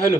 hello